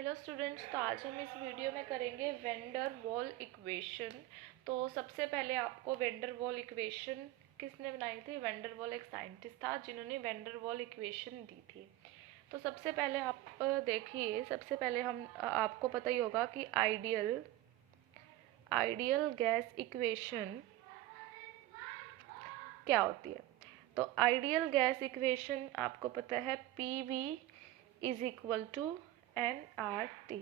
Hello students, तो आज हम इस वीडियो में करेंगे वेंडर वॉल इक्वेशन। तो सबसे पहले आपको वेंडर वॉल इक्वेशन किसने बनाई थी? वेंडर वॉल एक साइंटिस्ट था जिन्होंने वेंडर वॉल इक्वेशन दी थी। तो सबसे पहले आप देखिए, सबसे पहले हम आपको पता ही होगा कि आइडियल गैस इक्वेशन क्या होती है। तो आइडियल गैस इक्वेशन आपको पता है PV is equal to nRT।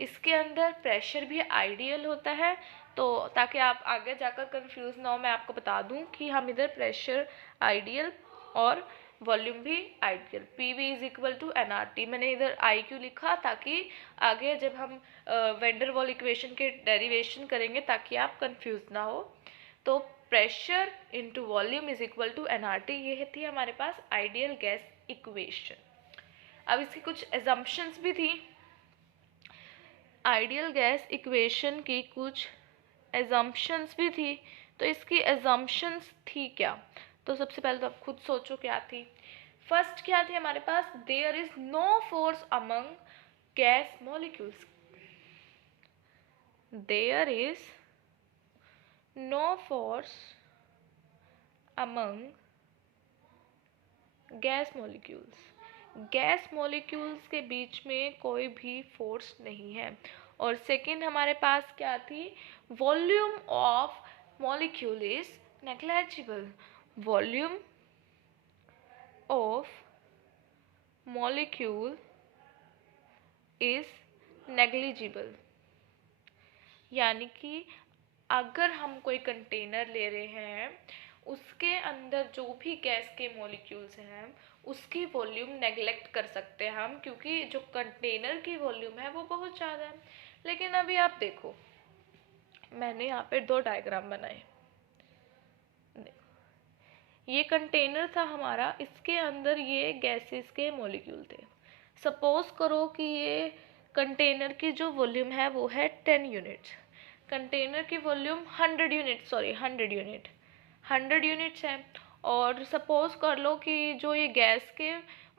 इसके अंदर प्रेशर भी आइडियल होता है, तो ताकि आप आगे जाकर कंफ्यूज ना हो, मैं आपको बता दूं कि हम इधर प्रेशर आइडियल और वॉल्यूम भी ideal. PV is equal to nRT। मैंने इधर I क्यों लिखा? ताकि आगे जब हम वेंडर वॉल इक्वेशन के डेरिवेशन करेंगे ताकि आप कंफ्यूज ना हो। तो pressure into volume is equal to nRT, ये थी हमारे पास आइडियल गैस इक्वेशन। अब इसकी कुछ एजम्पशंस भी थी। आइडियल गैस इक्वेशन की कुछ एजम्पशंस भी थी। तो इसकी एजम्पशंस थी क्या? तो सबसे पहले तो आप खुद सोचो क्या थी। फर्स्ट क्या थी हमारे पास? There is no force among gas molecules. There is no force among gas molecules. Gas molecules के बीच में कोई भी फोर्स नहीं है। और सेकंड हमारे पास क्या थी? Volume of molecule is negligible. Volume of molecule is negligible, यानी कि अगर हम कोई कंटेनर ले रहे हैं, उसके अंदर जो भी गैस के मॉलिक्यूल्स हैं उसकी वॉल्यूम नेग्लेक्ट कर सकते हैं हम, क्योंकि जो कंटेनर की वॉल्यूम है वो बहुत ज़्यादा है। लेकिन अभी आप देखो, मैंने यहाँ पे दो डायग्राम बनाए। ये कंटेनर था हमारा, इसके अंदर ये गैसेस के मॉलिक्यूल थे। सपोज करो कि ये कंटेनर की जो वॉल्यूम है वो है 10 यूनिट्स। कंटेनर की वॉल्यूम 100 यूनिट्स है। और सपोज कर लो कि जो ये गैस के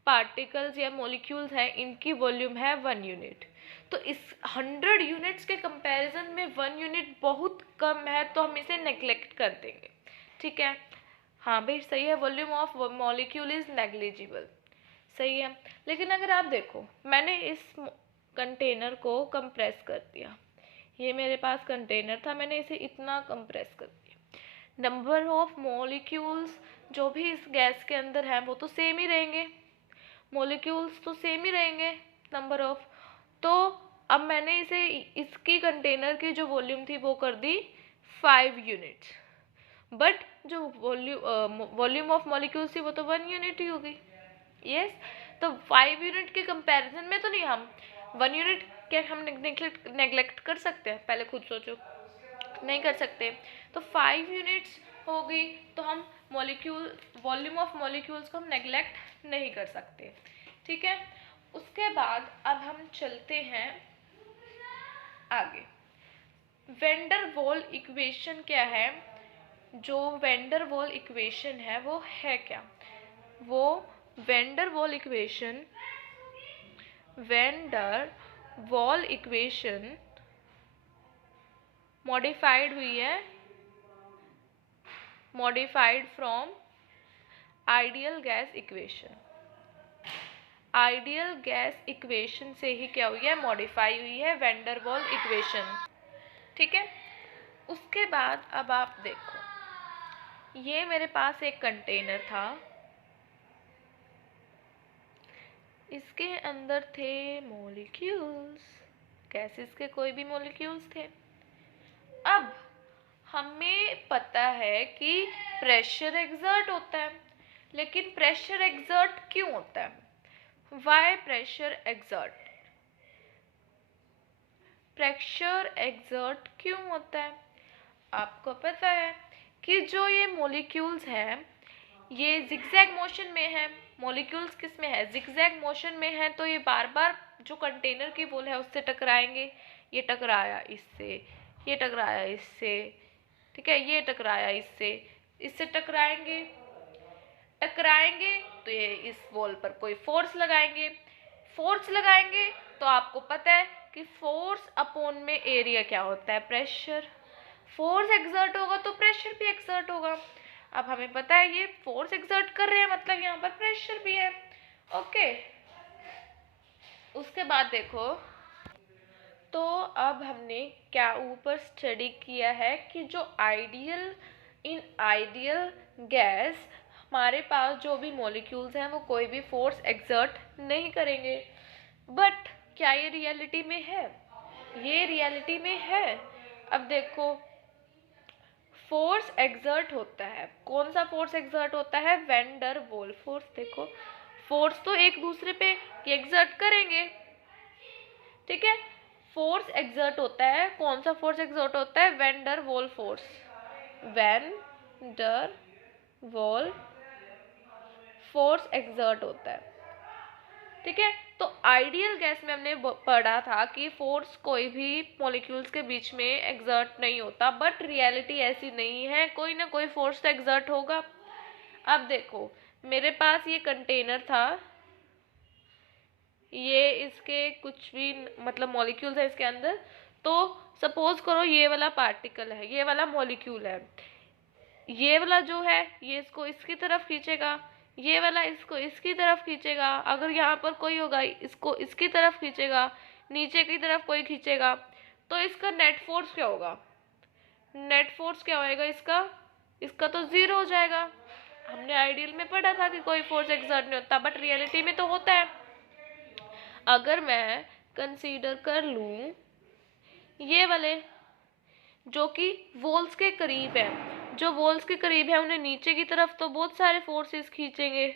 पार्टिकल्स या मॉलिक्यूल्स हैं इनकी वॉल्यूम है 1 यूनिट। तो इस 100 यूनिट्स के कंपैरिजन में 1 यूनिट बहुत कम है, तो हम इसे नेग्लेक्ट कर देंगे। ठीक है, हाँ भाई सही है, volume of molecule is negligible, सही है। लेकिन अगर आप देखो, मैंने इस कंटेनर को कंप्रेस कर दिया। ये मेरे पास कंटेनर था, मैंने इसे इतना कंप्रेस कर दिया। नंबर ऑफ मॉलिक्यूल्स जो भी इस गैस के अंदर हैं वो तो सेम ही रहेंगे, मॉलिक्यूल्स तो सेम ही रहेंगे नंबर ऑफ। तो अब मैंने इसे, इसकी कंटेनर की जो वॉल्यूम थी वो कर दी 5 यूनिट्स, बट जो वॉल्यूम ऑफ मॉलिक्यूल्स थी वो तो 1 यूनिट ही होगी। यस, तो 5 यूनिट के कंपैरिजन में तो नहीं, हम 1 यूनिट क्या हम नेग्लेक्ट कर सकते हैं? पहले खुद सोचो, नहीं कर सकते। तो 5 यूनिट्स हो गई, तो हम वॉल्यूम ऑफ मॉलिक्यूल्स को हम नेग्लेक्ट नहीं कर सकते। ठीक है, उसके बाद अब हम चलते हैं आगे। वेंडर वॉल इक्वेशन क्या है? जो वेंडर वॉल इक्वेशन है वो है क्या? वो वेंडर वॉल इक्वेशन मॉडिफाइड हुई है, modified from ideal gas equation. Ideal gas equation से ही क्या हुई है? मॉडिफाई हुई है वेंडर वॉल इक्वेशन। ठीक है, उसके बाद अब आप देखो, ये मेरे पास एक कंटेनर था, इसके अंदर थे मॉलिक्यूल्स, गैसेस के कोई भी मॉलिक्यूल्स थे। अब हमें पता है कि प्रेशर एक्सर्ट होता है, लेकिन प्रेशर एक्सर्ट क्यों होता है? Why pressure exert? Pressure exert क्यों होता है? आपको पता है कि जो ये मॉलिक्यूल्स हैं ये जिगजैग मोशन में है। मॉलिक्यूल्स किस में है? जिगजैग मोशन में है। तो ये बार बार जो कंटेनर की वॉल है उससे टकराएंगे। ये टकराया इससे, ये टकराया इससे, ठीक है, ये टकराया इससे, इससे टकराएंगे तो ये इस वॉल पर कोई फोर्स लगाएंगे, फोर्स लगाएंगे तो तो आपको पता है कि फोर्स अपॉन में एरिया क्या होता है, प्रेशर। फोर्स एक्सर्ट होगा तो प्रेशर भी एक्सर्ट होगा। अब हमें पता है ये फोर्स एक्सर्ट कर रहे हैं, मतलब यहाँ पर प्रेशर भी है। ओके, उसके बाद देखो, तो अब हमने क्या ऊपर स्टडी किया है कि जो इन आइडियल गैस हमारे पास जो भी मॉलिक्यूल्स हैं वो कोई भी फोर्स एक्सर्ट नहीं करेंगे। बट क्या ये रियलिटी में है? ये रियलिटी में है। अब देखो, फोर्स एक्सर्ट होता है, कौन सा फोर्स एक्सर्ट होता है? Van der Waal force. देखो, फोर्स तो एक दूसरे पे एक्सर्ट करेंगे, ठीक है। फोर्स एक्सर्ट होता है, कौन सा फोर्स एक्सर्ट होता है? Van der Waal force. Van der Waal force exert होता है, ठीक है। तो आइडियल गैस में हमने पढ़ा था कि फोर्स कोई भी मॉलिक्यूल्स के बीच में एक्सर्ट नहीं होता, बट रियलिटी ऐसी नहीं है, कोई ना कोई फोर्स तो एक्सर्ट होगा। अब देखो, मेरे पास ये कंटेनर था, ये इसके कुछ भी मतलब मॉलिक्यूल्स है इसके अंदर। तो सपोज करो ये वाला पार्टिकल है, ये वाला मॉलिक्यूल है, ये वाला जो है ये इसको इसकी तरफ खींचेगा, ये वाला इसको इसकी तरफ खींचेगा, अगर यहाँ पर कोई होगा इसको इसकी तरफ खींचेगा, नीचे की तरफ कोई खींचेगा, तो इसका नेट फोर्स क्या होगा? नेट फोर्स क्या होएगा इसका? इसका तो जीरो हो जाएगा। हमने आइडियल में पढ़ा था कि कोई फोर्स एक्सर्ट नहीं होता, बट रियलिटी में तो होता है। अगर मैं कंसीडर कर लूं ये वाले जो कि वॉल्स के करीब है, जो वॉल्स के करीब है उन्हें नीचे की तरफ तो बहुत सारे फोर्सेस खींचेंगे,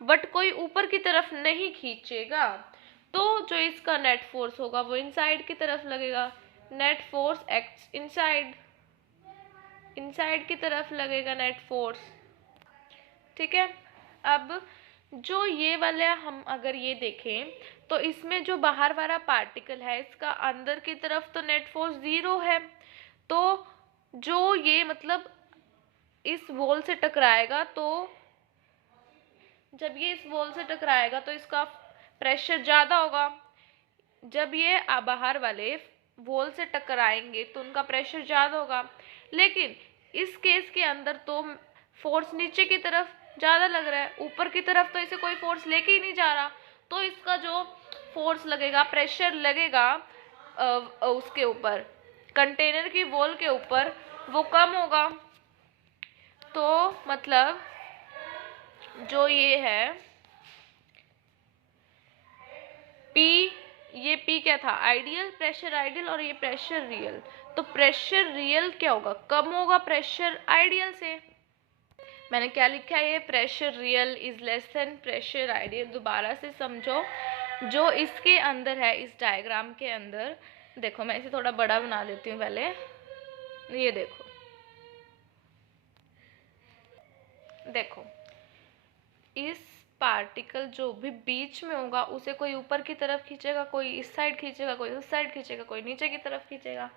बट कोई ऊपर की तरफ नहीं खींचेगा। तो जो इसका नेट फोर्स होगा वो इनसाइड की तरफ लगेगा। Net force acts inside, inside की तरफ लगेगा नेट फोर्स, ठीक है। अब जो ये वाला हम अगर ये देखें तो इसमें जो बाहर वाला पार्टिकल है इसका अंदर की तरफ तो नेट फोर्स जीरो है। तो जो ये मतलब इस वॉल से टकराएगा, तो जब ये इस वॉल से टकराएगा तो इसका प्रेशर ज़्यादा होगा। जब ये बाहर वाले वॉल से टकराएंगे तो उनका प्रेशर ज़्यादा होगा। लेकिन इस केस के अंदर तो फोर्स नीचे की तरफ ज़्यादा लग रहा है, ऊपर की तरफ तो इसे कोई फोर्स लेके ही नहीं जा रहा, तो इसका जो फोर्स लगेगा, प्रेशर लगेगा उसके ऊपर, कंटेनर की वॉल के ऊपर, वो कम होगा। तो मतलब जो ये है P, ये P क्या था? आइडियल, प्रेशर आइडियल, और ये प्रेशर रियल। तो प्रेशर रियल क्या होगा? कम होगा प्रेशर आइडियल से। मैंने क्या लिखा है? ये pressure real is less than pressure ideal. दोबारा से समझो, जो इसके अंदर है, इस डायग्राम के अंदर देखो, मैं इसे थोड़ा बड़ा बना देती हूँ पहले। ये देखो, देखो इस पार्टिकल जो भी बीच में होगा उसे कोई ऊपर की तरफ खींचेगा, कोई इस साइड खींचेगा, कोई उस साइड खींचेगा, कोई नीचे की तरफ खींचेगा,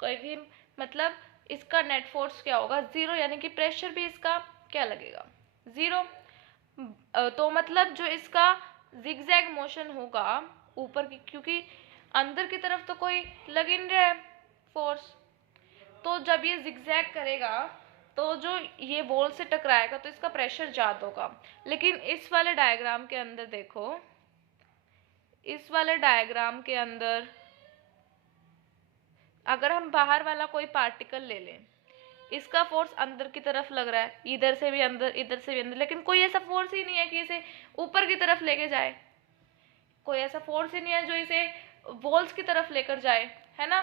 कोई भी, मतलब इसका नेट फोर्स क्या होगा? जीरो, यानी कि प्रेशर भी इसका क्या लगेगा? जीरो। तो मतलब जो इसका जिगजैग मोशन होगा ऊपर की, क्योंकि अंदर की तरफ तो कोई लग ही नहीं रहा है फोर्स, तो जब ये जिगजैग करेगा तो जो ये वॉल से टकराएगा तो इसका प्रेशर ज़्यादा होगा। लेकिन इस वाले डायग्राम के अंदर देखो, इस वाले डायग्राम के अंदर अगर हम बाहर वाला कोई पार्टिकल ले लें, इसका फोर्स अंदर की तरफ लग रहा है, इधर से भी अंदर, इधर से भी अंदर, लेकिन कोई ऐसा फोर्स ही नहीं है कि इसे ऊपर की तरफ लेके जाए, कोई ऐसा फोर्स ही नहीं है जो इसे वॉल्स की तरफ लेकर जाए, है ना।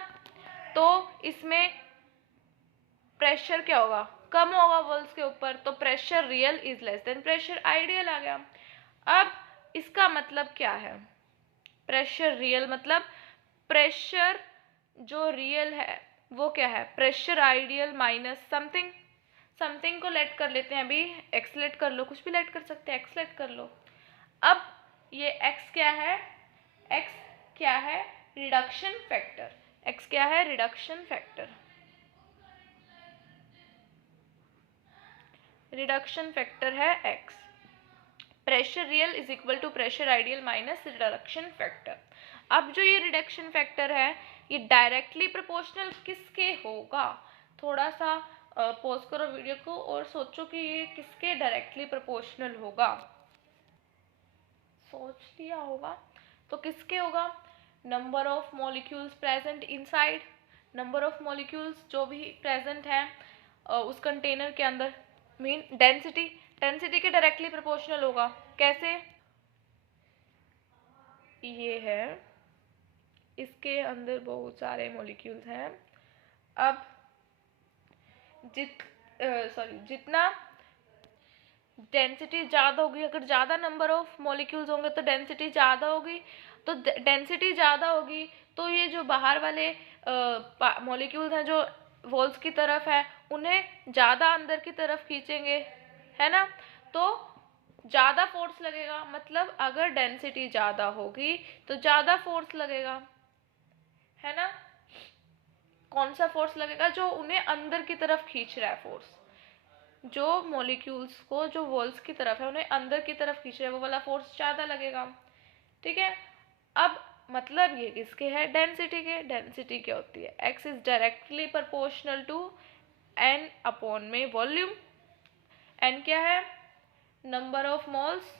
तो इसमें प्रेशर क्या होगा? कम होगा वॉल्स के ऊपर, तो pressure real is less than pressure ideal आ गया। अब इसका मतलब क्या है? प्रेशर रियल मतलब प्रेशर जो रियल है वो क्या है? Pressure ideal minus something, something को लेट कर लेते हैं अभी, एक्स लेट कर लो, कुछ भी लेट कर सकते हैं, एक्स लेट कर लो। अब ये एक्स क्या है? एक्स क्या है? Reduction factor. एक्स क्या है? Reduction factor. रिडक्शन फैक्टर है x. Pressure real is equal to pressure ideal minus reduction factor. अब जो ये रिडक्शन फैक्टर है ये डायरेक्टली प्रोपोर्शनल किसके होगा? थोड़ा सा पॉज करो वीडियो को और सोचो कि ये किसके डायरेक्टली प्रोपोर्शनल होगा। सोच लिया होगा तो किसके होगा? Number of molecules present inside, number of molecules जो भी प्रेजेंट है उस कंटेनर के अंदर, मीन डेंसिटी, डेंसिटी के डायरेक्टली प्रोपोर्शनल होगा। कैसे? ये है, इसके अंदर बहुत सारे मॉलिक्यूल्स हैं। अब जितना डेंसिटी ज़्यादा होगी, अगर ज़्यादा नंबर ऑफ मॉलिक्यूल्स होंगे तो डेंसिटी ज़्यादा होगी, तो डेंसिटी ज़्यादा होगी तो ये जो बाहर वाले मॉलिक्यूल्स हैं जो वॉल्स की तरफ है उन्हें ज़्यादा अंदर की तरफ खींचेंगे, है ना? तो ज़्यादा फोर्स लगेगा, मतलब अगर डेंसिटी ज़्यादा होगी तो ज़्यादा फोर्स लगेगा, है ना? कौन सा फोर्स लगेगा? जो उन्हें अंदर की तरफ खींच रहा है फोर्स, जो मॉलिक्यूल्स को जो वॉल्स की तरफ है उन्हें अंदर की तरफ खींच रहा है वो वाला फोर्स ज़्यादा लगेगा, ठीक है? अब मतलब ये किसके है? डेंसिटी के। डेंसिटी क्या होती है? x is directly proportional to n upon में वॉल्यूम। n क्या है? नंबर ऑफ मोल्स,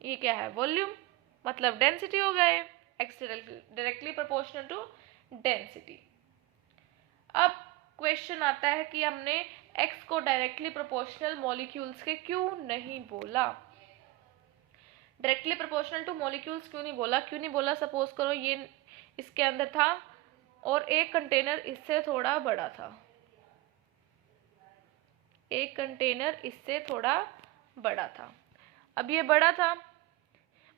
ये क्या है? वॉल्यूम, मतलब डेंसिटी हो गया है। x directly proportional to density. अब क्वेश्चन आता है कि हमने x को डायरेक्टली प्रोपोर्शनल मॉलिक्यूल्स के क्यों नहीं बोला? डायरेक्टली प्रोपोर्शनल टू मॉलिक्यूल्स क्यों नहीं बोला? क्यों नहीं बोला? सपोज करो ये इसके अंदर था और एक कंटेनर इससे थोड़ा बड़ा था, एक कंटेनर इससे थोड़ा बड़ा था। अब ये बड़ा था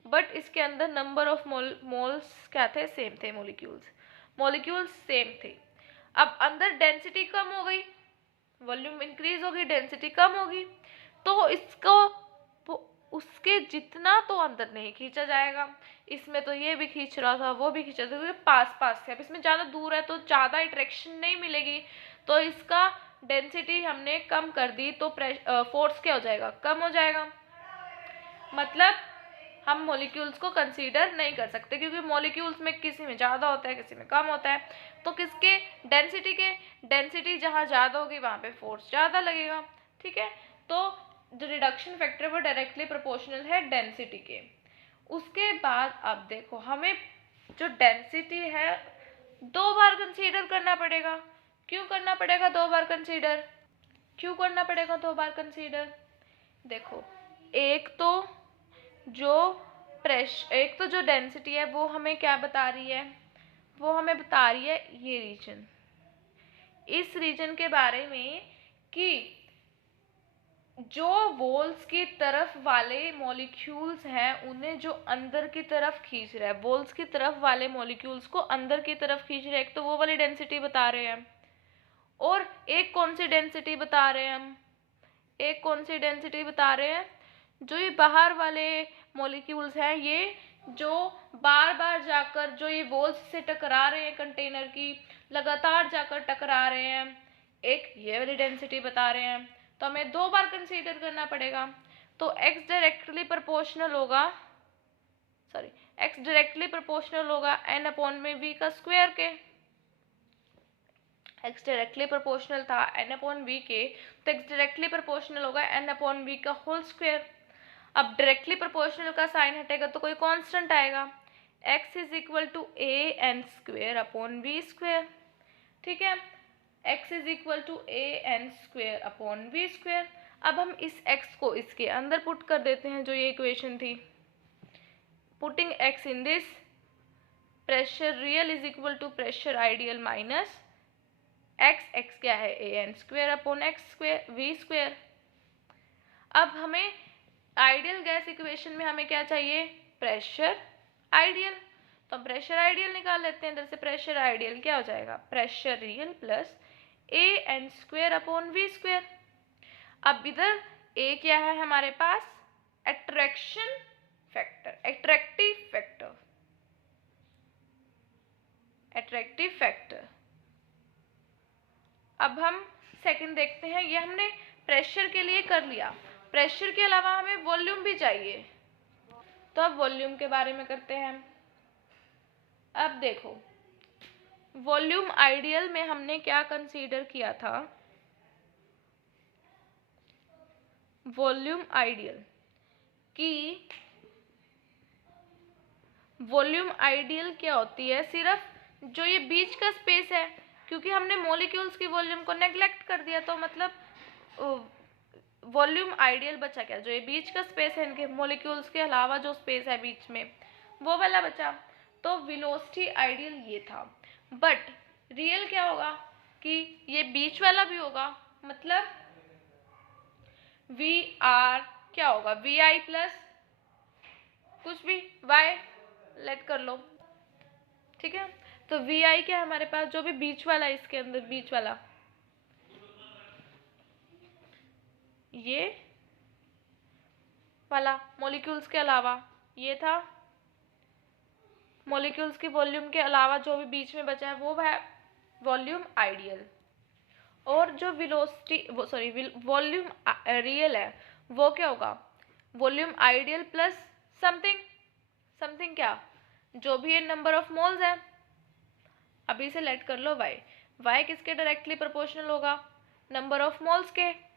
बट इसके अंदर नंबर ऑफ मोल्स क्या थे? सेम थे। मॉलिक्यूल्स सेम थे। अब अंदर डेंसिटी कम हो गई, वॉल्यूम इंक्रीज होगी, डेंसिटी कम होगी, तो इसको उसके जितना तो अंदर नहीं खींचा जाएगा। इसमें तो ये भी खींच रहा था, वो भी खींच रहा था, क्योंकि पास पास थे। अब इसमें ज़्यादा दूर है तो ज़्यादा अट्रैक्शन नहीं मिलेगी, तो इसका डेंसिटी हमने कम कर दी तो फोर्स क्या हो जाएगा? कम हो जाएगा। मतलब हम मॉलिक्यूल्स को कंसीडर नहीं कर सकते, क्योंकि मॉलिक्यूल्स में किसी में ज़्यादा होता है, किसी में कम होता है। तो किसके? डेंसिटी के। डेंसिटी जहाँ ज़्यादा होगी वहाँ पे फोर्स ज़्यादा लगेगा, ठीक है? तो जो रिडक्शन फैक्टर वो डायरेक्टली प्रोपोर्शनल है डेंसिटी के। उसके बाद अब देखो, हमें जो डेंसिटी है 2 बार कंसीडर करना पड़ेगा। क्यों करना पड़ेगा 2 बार कंसीडर? क्यों करना पड़ेगा 2 बार कंसीडर? देखो, एक तो जो डेंसिटी है वो हमें क्या बता रही है? वो हमें बता रही है ये रीजन, इस रीजन के बारे में कि जो वॉल्स की तरफ वाले मॉलिक्यूल्स हैं उन्हें जो अंदर की तरफ खींच रहा है, वॉल्स की तरफ वाले मॉलिक्यूल्स को अंदर की तरफ खींच रहा है, एक तो वो वाली डेंसिटी बता रहे हैं। और एक कौन सी डेंसिटी बता रहे हैं हम? एक कौन सी डेंसिटी बता रहे हैं? जो ये बाहर वाले मॉलिक्यूल्स हैं, ये जो बार बार जाकर जो ये वॉल्स से टकरा रहे हैं, कंटेनर की लगातार जाकर टकरा रहे हैं, एक ये वाली डेंसिटी बता रहे हैं। तो हमें 2 बार कंसीडर करना पड़ेगा। तो x डायरेक्टली प्रोपोर्शनल होगा, x डायरेक्टली प्रोपोर्शनल होगा n अपॉन में v का स्क्वायर के। x डायरेक्टली प्रोपोर्शनल था n अपॉन v के, तो x डायरेक्टली प्रोपोर्शनल होगा n अपॉन v का होल स्क्वायर। अब डायरेक्टली प्रोपोर्शनल का साइन हटेगा तो कोई कांस्टेंट आएगा, x is equal to a n square upon v square, ठीक है? x is equal to a n square upon v square. अब हम इस x को इसके अंदर पुट कर देते हैं, जो ये इक्वेशन थी। Putting x in this, pressure real is equal to pressure ideal minus x क्या है? a n square upon x square v square. अब हमें आइडियल गैस इक्वेशन में हमें क्या चाहिए? Pressure ideal. तो हम प्रेशर आइडियल निकाल लेते हैं। इधर से प्रेशर आइडियल क्या हो जाएगा? Pressure real plus a n square upon v square. अब इधर a क्या है हमारे पास? Attraction factor, attractive factor, attractive factor. अब हम सेकंड देखते हैं। ये हमने प्रेशर के लिए कर लिया, प्रेशर के अलावा हमें वॉल्यूम भी चाहिए। तो अब वॉल्यूम के बारे में करते हैं। अब देखो वॉल्यूम आइडियल में हमने क्या कंसीडर किया था, वॉल्यूम आइडियल कि वॉल्यूम आइडियल क्या होती है, सिर्फ जो ये बीच का स्पेस है, क्योंकि हमने मॉलिक्यूल्स की वॉल्यूम को नेग्लेक्ट कर दिया, तो मतलब वॉल्यूम आइडियल बचा क्या, जो ये बीच का स्पेस है इनके मॉलिक्यूल्स के अलावा जो स्पेस है बीच में वो वाला बचा। तो वेलोसिटी आइडियल ये था, बट रियल क्या होगा कि ये बीच वाला भी होगा, मतलब वी आर क्या होगा, वी आई प्लस कुछ भी वाई लेट कर लो, ठीक है। तो वी आई क्या है हमारे पास, जो भी बीच वाला है इसके अंदर, बीच वाला ये वाला मॉलिक्यूल्स के अलावा, ये था मॉलिक्यूल्स की वॉल्यूम के अलावा जो भी बीच में बचा है वो है वॉल्यूम आइडियल। और जो वॉल्यूम रियल है वो क्या होगा, volume ideal plus something, something क्या, जो भी ये नंबर ऑफ मोल्स है, अभी से लेट कर लो वाई, वाई किसके डायरेक्टली प्रोपोर्शनल होगा, नंबर ऑफ मोल्स के,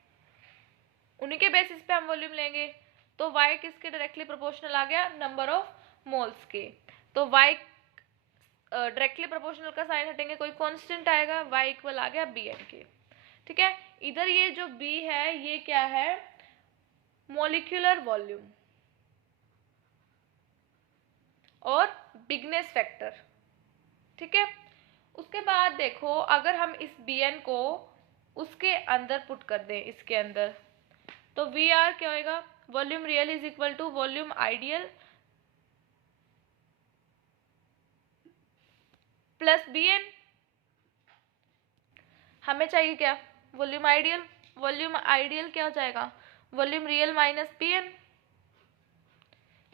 उन्हीं के बेसिस पे हम वॉल्यूम लेंगे। तो वाई किसके डायरेक्टली प्रोपोर्शनल आ गया, नंबर ऑफ मोल्स के। तो वाई डायरेक्टली प्रोपोर्शनल का साइन हटेंगे, कोई कांस्टेंट आएगा, y इक्वल आ गया बी एन के, ठीक है। इधर ये जो b है ये क्या है, मॉलिक्यूलर वॉल्यूम और बिगनेस फैक्टर, ठीक है। उसके बाद देखो अगर हम इस bn को उसके अंदर पुट कर दें, इसके अंदर, तो वी आर क्या होएगा, volume real is equal to volume ideal plus b n. हमें चाहिए क्या, वॉल्यूम आइडियल, वॉल्यूम आइडियल क्या हो जाएगा, volume real minus B n,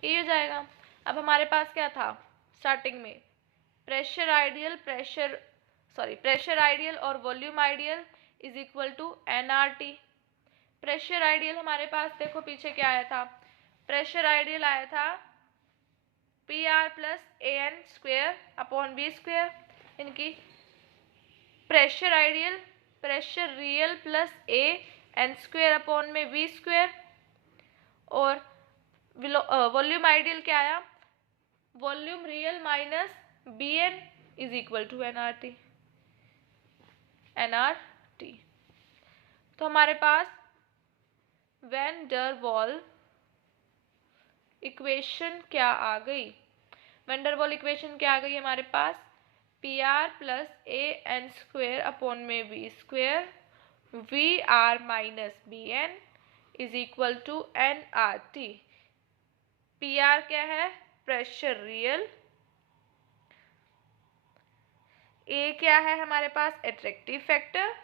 ये हो जाएगा। अब हमारे पास क्या था स्टार्टिंग में, प्रेशर आइडियल और volume ideal is equal to N R T. Pressure ideal हमारे पास देखो पीछे क्या आया था, प्रेशर आइडियल आया था P R plus A N square upon B square, इनकी pressure ideal pressure real plus A N square upon में वी स्क्वेयर, और वॉल्यूम आइडियल क्या आया, volume real minus B N is equal to N R T. तो हमारे पास van der Waal equation क्या आ गई, वैन डर वॉल इक्वेशन क्या आ गई हमारे पास, P R plus A N square upon में V square, V R minus B N is equal to N R T. P R क्या है, प्रेशर रियल, ए क्या है हमारे पास, एट्रैक्टिव फैक्टर,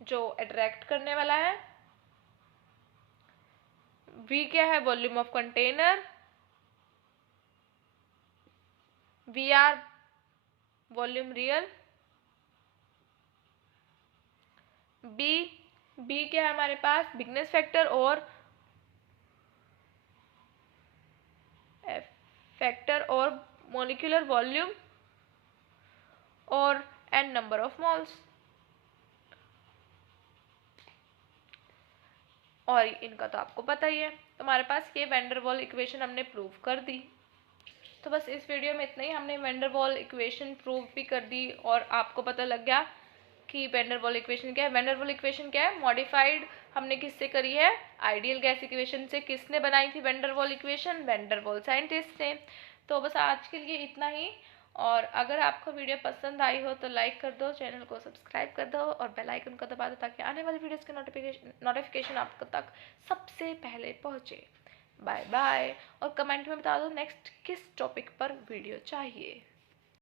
जो अट्रैक्ट करने वाला है, वी क्या है, volume of container, V R volume real, b क्या है हमारे पास, बिगनेस फैक्टर और मॉलिक्यूलर वॉल्यूम और एन नंबर ऑफ मोल्स, और इनका तो आपको पता ही है। तो हमारे पास ये वैन डर वॉल इक्वेशन हमने प्रूव कर दी। तो बस इस वीडियो में इतना ही, हमने van der Waal equation prove भी कर दी और आपको पता लग गया कि वैन डर वॉल इक्वेशन क्या है। वैन डर वॉल इक्वेशन क्या है, मॉडिफाइड हमने किससे करी है, आइडियल गैस इक्वेशन से। किसने बनाई थी van der Waal equation, van der Waal scientist ने। तो बस आज के लिए इतना ही, और अगर आपको वीडियो पसंद आई हो तो लाइक कर दो, चैनल को सब्सक्राइब कर दो और बेल आइकन को दबा दो ताकि आने वाली वीडियोस के नोटिफिकेशन आपको तक सबसे पहले पहुंचे। बाय बाय, और कमेंट में बता दो नेक्स्ट किस टॉपिक पर वीडियो चाहिए।